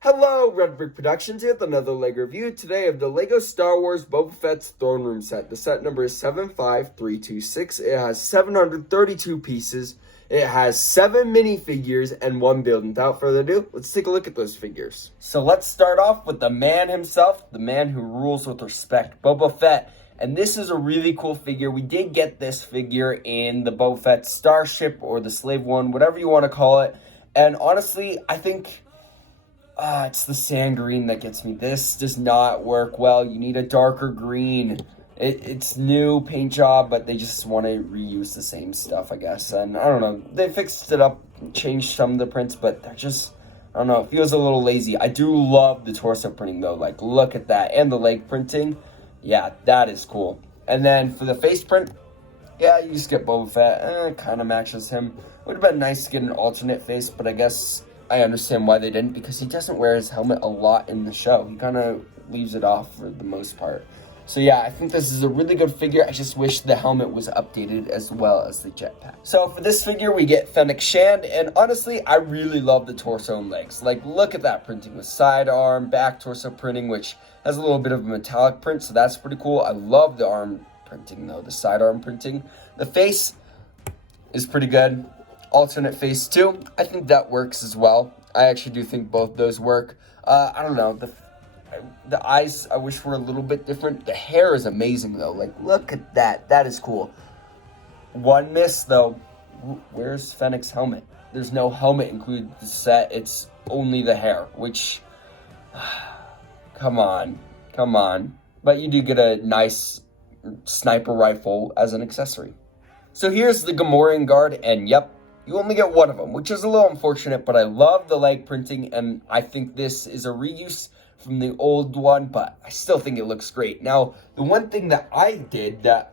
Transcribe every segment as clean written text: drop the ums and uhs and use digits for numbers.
Hello, Red Brick Productions here with another LEGO review. Today of the LEGO Star Wars Boba Fett's Throne Room set. The set number is 75326. It has 732 pieces. It has 7 minifigures and 1 build. And without further ado, let's take a look at those figures. So let's start off with the man himself, the man who rules with respect, Boba Fett. And this is a really cool figure. We did get this figure in the Boba Fett Starship or the Slave One, whatever you want to call it. And honestly, I think it's the sand green that gets me. This does not work well. You need a darker green. It's new paint job, but they just want to reuse the same stuff, I guess. And I don't know. They fixed it up, changed some of the prints, but they're just, I don't know. It feels a little lazy. I do love the torso printing, though. Like, look at that. And the leg printing. Yeah, that is cool. And then for the face print, yeah, you just get Boba Fett. It kind of matches him. Would have been nice to get an alternate face, but I guess I understand why they didn't, because he doesn't wear his helmet a lot in the show. He kind of leaves it off for the most part. So yeah, I think this is a really good figure. I just wish the helmet was updated as well as the jetpack. So for this figure, we get Mcferren, and honestly, I really love the torso and legs. Like, look at that printing with sidearm, back torso printing, which has a little bit of a metallic print, so that's pretty cool. I love the arm printing, though, the sidearm printing. The face is pretty good. Alternate face too. I think that works as well. I actually do think both those work. I don't know. The eyes, I wish were a little bit different. The hair is amazing, though. Like, look at that. That is cool. One miss, though. Where's Fennec's helmet? There's no helmet included in the set. It's only the hair, which, come on. But you do get a nice sniper rifle as an accessory. So here's the Gamorrean guard, and yep, you only get one of them, which is a little unfortunate, but I love the leg printing, and I think this is a reuse from the old one, but I still think it looks great. Now, the one thing that I did that,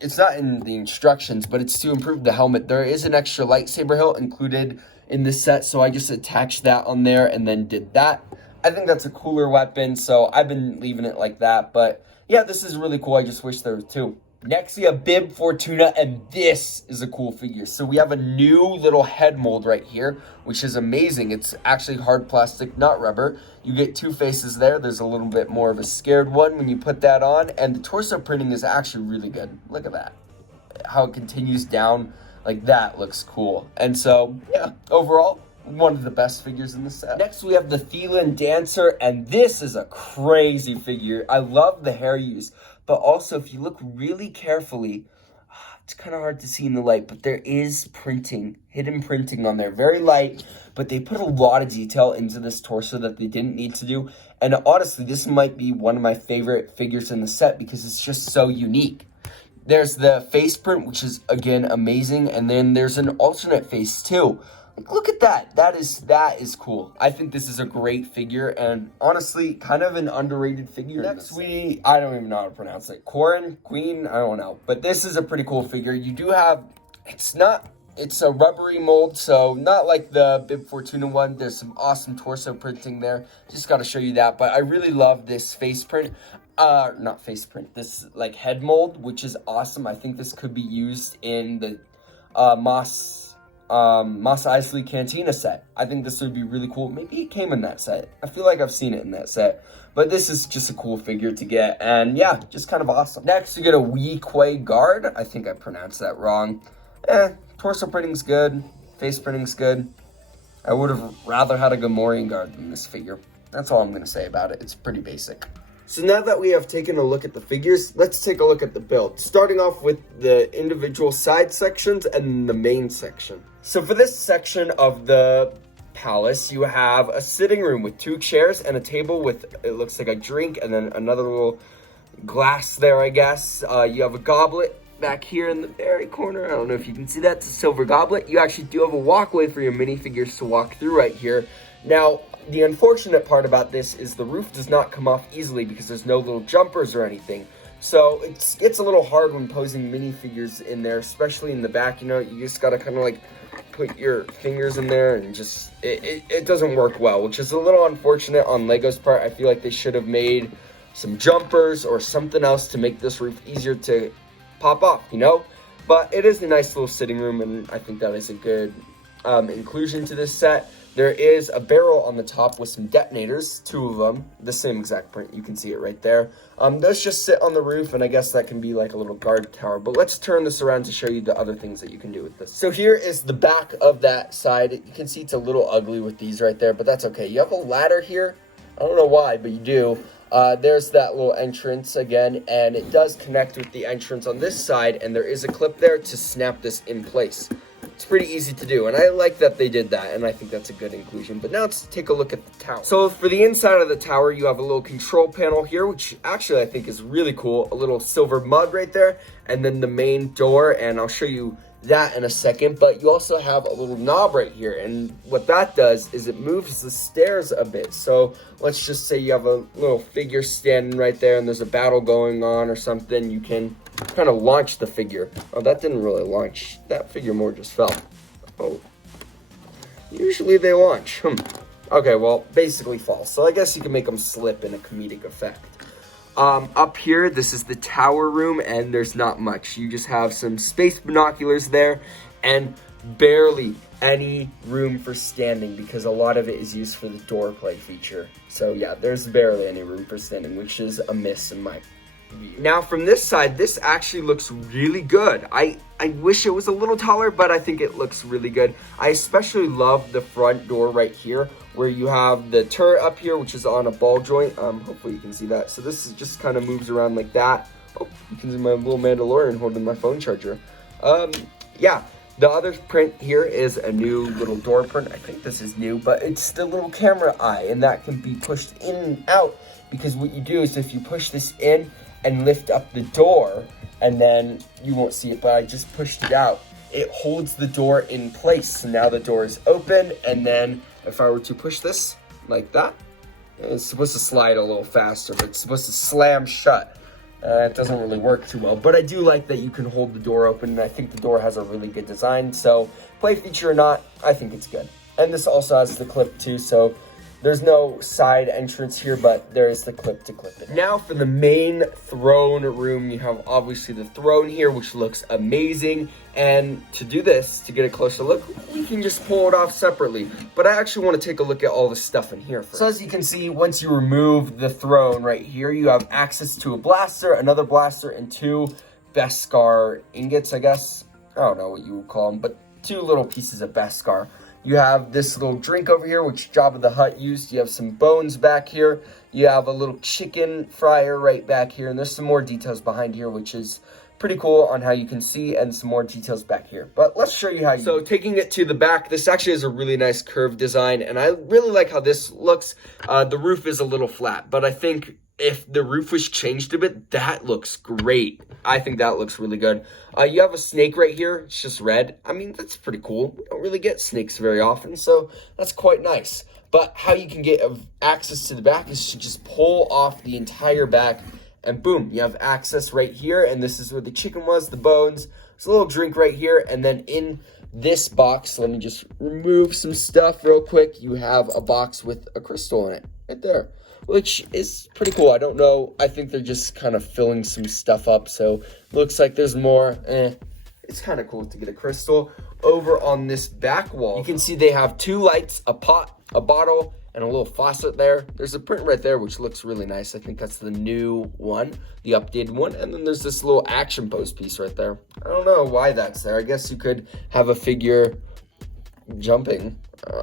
it's not in the instructions, but it's to improve the helmet. There is an extra lightsaber hilt included in this set, so I just attached that on there and then did that. I think that's a cooler weapon, so I've been leaving it like that, but yeah, this is really cool. I just wish there were two. Next, we have Bib Fortuna, and this is a cool figure. So we have a new little head mold right here, which is amazing. It's actually hard plastic, not rubber. You get two faces there. There's a little bit more of a scared one when you put that on, and the torso printing is actually really good. Look at that. How it continues down like that looks cool. And so, yeah, overall, one of the best figures in the set. Next, we have the Thelan Dancer, and this is a crazy figure. I love the hair use, but also if you look really carefully, it's kind of hard to see in the light, but there is printing, hidden printing on there. Very light, but they put a lot of detail into this torso that they didn't need to do. And honestly, this might be one of my favorite figures in the set because it's just so unique. There's the face print, which is, again, amazing. And then there's an alternate face, too. Like, look at that. That is cool. I think this is a great figure, and honestly, kind of an underrated figure. Next, I don't even know how to pronounce it. Queen, I don't know. But this is a pretty cool figure. You do have, it's a rubbery mold, so not like the Bib Fortuna one. There's some awesome torso printing there. Just got to show you that. But I really love this face print. Not face print. This, like, head mold, which is awesome. I think this could be used in the Mos Eisley Cantina set. I think this would be really cool. Maybe it came in that set. I feel like I've seen it in that set. But this is just a cool figure to get. And yeah, just kind of awesome. Next, you get a Wee Quay guard. I think I pronounced that wrong. Torso printing's good. Face printing's good. I would have rather had a Gamorrean guard than this figure. That's all I'm going to say about it. It's pretty basic. So now that we have taken a look at the figures, let's take a look at the build. Starting off with the individual side sections and the main section. So for this section of the palace, you have a sitting room with 2 chairs and a table with, it looks like a drink, and then another little glass there, I guess. You have a goblet back here in the very corner. I don't know if you can see that. It's a silver goblet. You actually do have a walkway for your minifigures to walk through right here. Now, the unfortunate part about this is the roof does not come off easily because there's no little jumpers or anything. So it gets a little hard when posing minifigures in there, especially in the back. You know, you just gotta kind of like put your fingers in there and just, it doesn't work well, which is a little unfortunate on Lego's part. I feel like they should have made some jumpers or something else to make this roof easier to pop off, you know? But it is a nice little sitting room, and I think that is a good inclusion to this set. There is a barrel on the top with some detonators, 2 of them, the same exact print. You can see it right there. Those just sit on the roof, and I guess that can be like a little guard tower. But let's turn this around to show you the other things that you can do with this. So here is the back of that side. You can see it's a little ugly with these right there, but that's okay. You have a ladder here. I don't know why, but you do. There's that little entrance again, and it does connect with the entrance on this side, and there is a clip there to snap this in place. It's pretty easy to do, and I like that they did that, and I think that's a good inclusion. But now let's take a look at the tower. So for the inside of the tower, you have a little control panel here, which actually I think is really cool. A little silver mug right there, and then the main door, and I'll show you that in a second. But you also have a little knob right here, and what that does is it moves the stairs a bit. So let's just say you have a little figure standing right there, and there's a battle going on or something. You can kind of launch the figure. Oh, that didn't really launch. That figure more just fell. Oh, usually they launch. Okay, well, basically fall. So I guess you can make them slip in a comedic effect. Up here, this is the tower room, and there's not much. You just have some space binoculars there, and barely any room for standing because a lot of it is used for the door play feature. So yeah, there's barely any room for standing, which is a miss in my view. Now from this side, this actually looks really good. I wish it was a little taller, but I think it looks really good. I especially love the front door right here, where you have the turret up here, which is on a ball joint. Hopefully you can see that. So this is just kind of moves around like that. Oh, you can see my little Mandalorian holding my phone charger. Yeah, the other print here is a new little door print. I think this is new, but it's the little camera eye, and that can be pushed in and out, because what you do is if you push this in and lift up the door, and then you won't see it, but I just pushed it out, it holds the door in place. So now the door is open, and then if I were to push this like that, it's supposed to slide a little faster, but it's supposed to slam shut. It doesn't really work too well, but I do like that you can hold the door open, and I think the door has a really good design. So play feature or not, I think it's good. And this also has the clip too, so there's no side entrance here, but there is the clip to clip it. Now for the main throne room, you have obviously the throne here, which looks amazing. And to do this, to get a closer look, we can just pull it off separately. But I actually want to take a look at all the stuff in here first. So as you can see, once you remove the throne right here, you have access to a blaster, another blaster, and 2 Beskar ingots, I guess. I don't know what you would call them, but 2 little pieces of Beskar. You have this little drink over here, which Jabba the Hutt used. You have some bones back here. You have a little chicken fryer right back here. And there's some more details behind here, which is pretty cool on how you can see, and some more details back here. But let's show you how you... So taking it to the back, this actually is a really nice curved design, and I really like how this looks. The roof is a little flat, but I think if the roof was changed a bit, that looks great. I think that looks really good. You have a snake right here. It's just red. I mean, that's pretty cool. We don't really get snakes very often, so that's quite nice. But how you can get access to the back is to just pull off the entire back, and boom, you have access right here. And this is where the chicken was, the bones. There's a little drink right here, and then in this box, let me just remove some stuff real quick. You have a box with a crystal in it right there, which is pretty cool. I don't know. I think they're just kind of filling some stuff up. So looks like there's more. It's kind of cool to get a crystal. Over on this back wall, you can see they have 2 lights, a pot, a bottle, and a little faucet there. There's a print right there, which looks really nice. I think that's the new one, the updated one. And then there's this little action pose piece right there. I don't know why that's there. I guess you could have a figure jumping.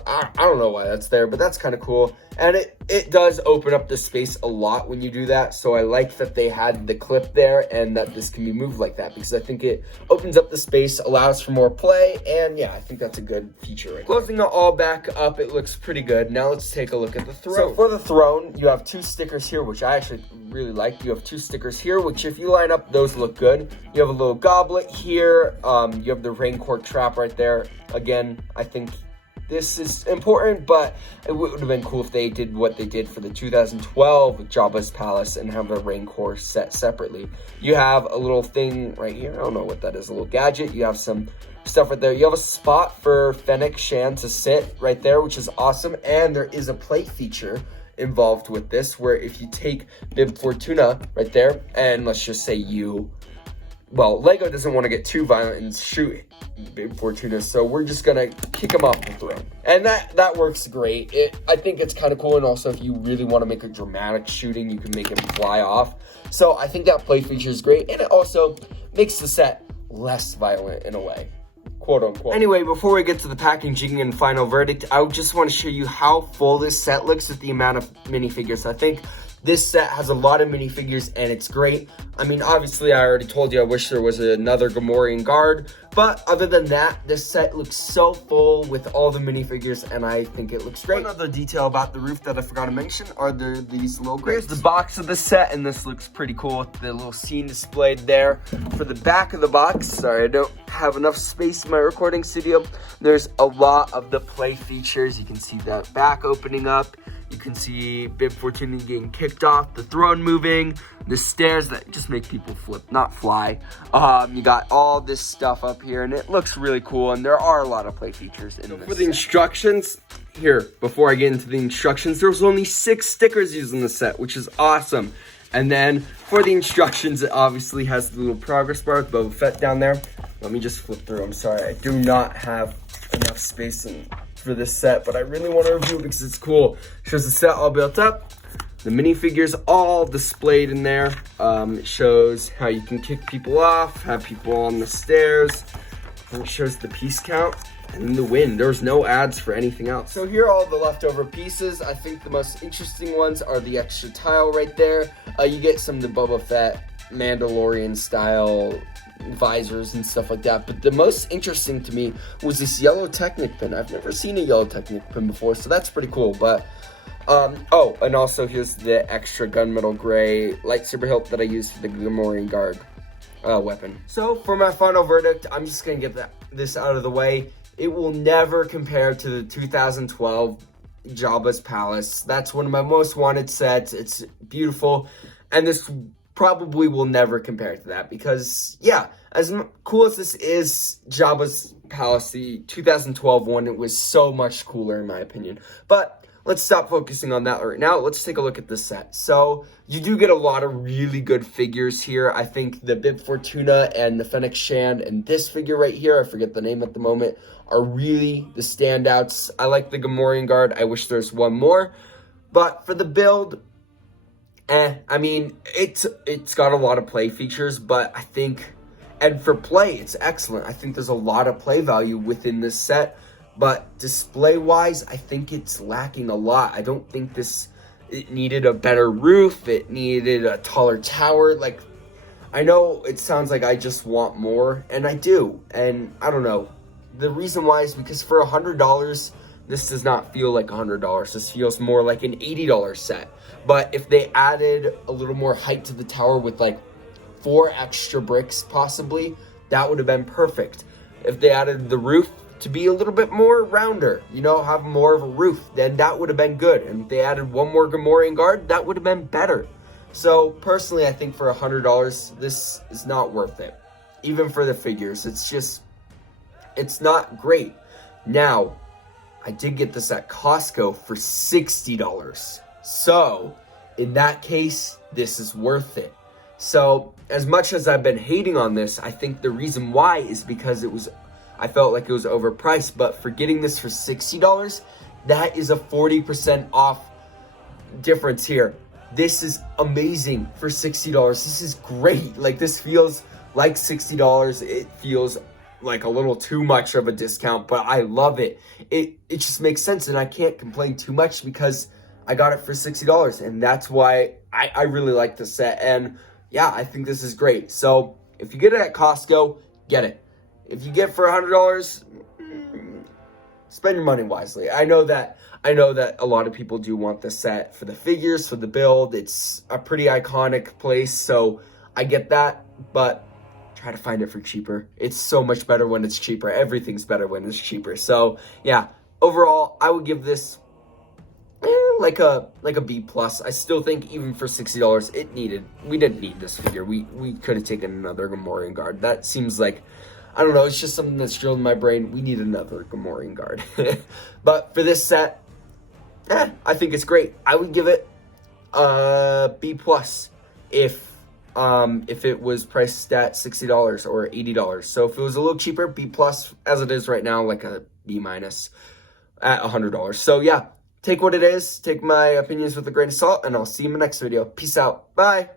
I don't know why that's there, but that's kind of cool. And it does open up the space a lot when you do that. So I like that they had the clip there and that this can be moved like that, because I think it opens up the space, allows for more play. And yeah, I think that's a good feature right there. Closing it all back up, it looks pretty good. Now let's take a look at the throne. So for the throne, you have 2 stickers here, which I actually really like. You have 2 stickers here, which if you line up, those look good. You have a little goblet here. You have the Rancor trap right there. Again, I think this is important, but it would have been cool if they did what they did for the 2012 Jabba's Palace and have a Rancor set separately. You have a little thing right here. I don't know what that is, a little gadget. You have some stuff right there. You have a spot for Fennec Shan to sit right there, which is awesome. And there is a plate feature involved with this, where if you take Bib Fortuna right there, and let's just say you well, Lego doesn't want to get too violent and shoot Bib Fortuna, so we're just gonna kick him off the throne, and that works great. I think it's kind of cool, and also if you really want to make a dramatic shooting, you can make him fly off. So I think that play feature is great, and it also makes the set less violent in a way, quote unquote. Anyway, before we get to the packaging and final verdict, I just want to show you how full this set looks with the amount of minifigures. I think this set has a lot of minifigures, and it's great. I mean, obviously, I already told you I wish there was another Gamorrean guard, but other than that, this set looks so full with all the minifigures, and I think it looks great. One other detail about the roof that I forgot to mention are these little grates. Here's the box of the set, and this looks pretty cool with the little scene displayed there. For the back of the box, sorry, I don't have enough space in my recording studio. There's a lot of the play features. You can see that back opening up. You can see Bib Fortuna getting kicked off, the throne moving, the stairs that just make people flip, not fly. You got all this stuff up here, and it looks really cool, and there are a lot of play features in this. For the instructions, here, before I get into the instructions, there was only 6 stickers used in the set, which is awesome. And then for the instructions, it obviously has the little progress bar with Boba Fett down there. Let me just flip through. I'm sorry, I do not have enough space for this set, but I really want to review it because it's cool. Shows the set all built up, the minifigures all displayed in there. It shows how you can kick people off, have people on the stairs, and it shows the piece count and the win. There's no ads for anything else. So here are all the leftover pieces. I think the most interesting ones are the extra tile right there. You get some of the Boba Fett Mandalorian style visors and stuff like that, but the most interesting to me was this yellow Technic pin. I've never seen a yellow Technic pin before, so that's pretty cool. But oh, and also here's the extra gunmetal gray lightsaber hilt that I used for the Gamorrean guard weapon. So for my final verdict, I'm just gonna get this out of the way. It will never compare to the 2012 Jabba's Palace. That's one of my most wanted sets. It's beautiful, and this probably will never compare to that because, yeah, as cool as this is, Jabba's Palace, the 2012 one, it was so much cooler in my opinion. But let's stop focusing on that right now. Let's take a look at the set. So you do get a lot of really good figures here. I think the Bib Fortuna and the Fennec Shand and this figure right here, I forget the name at the moment, are really the standouts. I like the Gamorrean guard. I wish there's one more. But for the build, I mean, it's got a lot of play features, but I think, and for play, it's excellent. I think there's a lot of play value within this set, but display-wise, I think it's lacking a lot. I don't think it needed a better roof. It needed a taller tower. Like, I know it sounds like I just want more, and I do, and I don't know. The reason why is because for $100, this does not feel like $100. This feels more like an $80 set. But if they added a little more height to the tower with like 4 extra bricks possibly, that would have been perfect. If they added the roof to be a little bit more rounder, you know, have more of a roof, then that would have been good. And if they added one more Gamorrean guard, that would have been better. So personally, I think for $100, this is not worth it. Even for the figures, it's not great. Now, I did get this at Costco for $60. So, in that case, this is worth it. So, as much as I've been hating on this, I think the reason why is because I felt like it was overpriced. But for getting this for $60, that is a 40% off difference here. This is amazing for $60. This is great. Like, this feels like $60. It feels like a little too much of a discount, but I love it. It just makes sense, and I can't complain too much because I got it for $60, and that's why I really like this set. And yeah, I think this is great. So if you get it at Costco, get it. If you get it for $100, spend your money wisely. I know that a lot of people do want the set for the figures, for the build. It's a pretty iconic place, so I get that, but try to find it for cheaper. It's so much better when it's cheaper. Everything's better when it's cheaper. So yeah, overall, I would give this like a B+. I still think even for $60, we didn't need this figure. We could have taken another Gamorrean guard. That seems like, I don't know, it's just something that's drilled in my brain. We need another Gamorrean guard. But for this set, I think it's great. I would give it a B+ if if it was priced at $60 or $80. So if it was a little cheaper, B plus, as it is right now, like a B minus at $100. So yeah, take what it is. Take my opinions with a grain of salt, and I'll see you in the next video. Peace out. Bye.